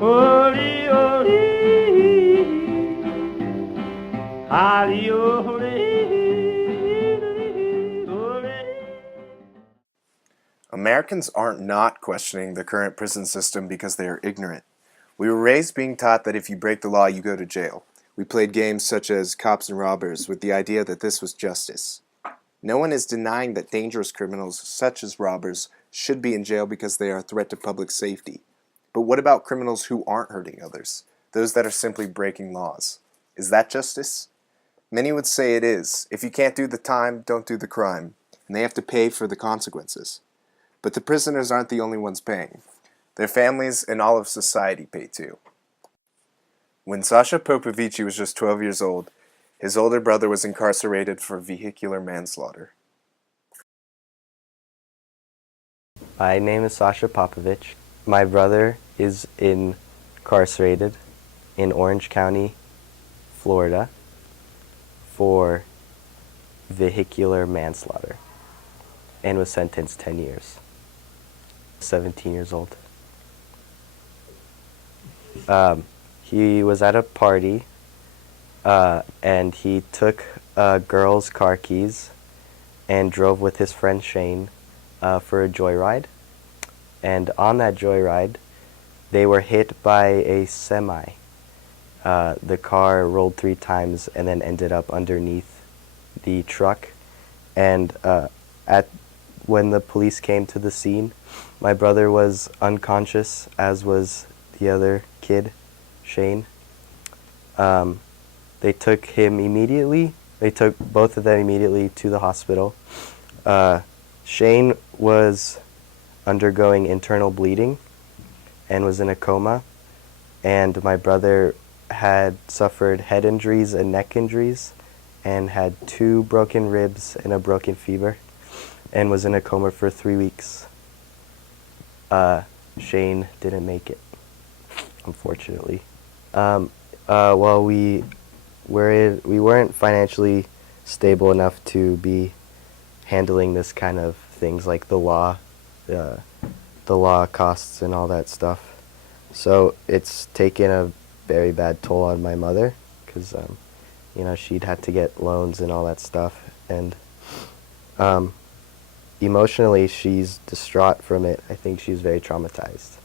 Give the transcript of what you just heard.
Oli, oli, ali, oli. Americans aren't not questioning the current prison system because they are ignorant. We were raised being taught that if you break the law, you go to jail. We played games such as Cops and Robbers with the idea that this was justice. No one is denying that dangerous criminals, such as robbers, should be in jail because they are a threat to public safety. But what about criminals who aren't hurting others? Those that are simply breaking laws? Is that justice? Many would say it is. If you can't do the time, don't do the crime. And they have to pay for the consequences. But the prisoners aren't the only ones paying. Their families and all of society pay too. When Sasha Popovici was just 12 years old, his older brother was incarcerated for vehicular manslaughter. My name is Sasha Popovich. My brother is incarcerated in Orange County, Florida, for vehicular manslaughter and was sentenced 10 years. 17 years old. He was at a party and he took a girl's car keys and drove with his friend Shane for a joyride. And on that joyride, they were hit by a semi. The car rolled 3 times and then ended up underneath the truck. And when the police came to the scene, my brother was unconscious, as was the other kid, Shane. They took him immediately. They took both of them immediately to the hospital. Shane was undergoing internal bleeding and was in a coma. And my brother had suffered head injuries and neck injuries and had 2 broken ribs and a broken femur and was in a coma for 3 weeks. Shane didn't make it, unfortunately. Well, we weren't financially stable enough to be handling this kind of things like the law costs and all that stuff. So it's taken a very bad toll on my mother because, she'd had to get loans and all that stuff. And emotionally, she's distraught from it. I think she's very traumatized.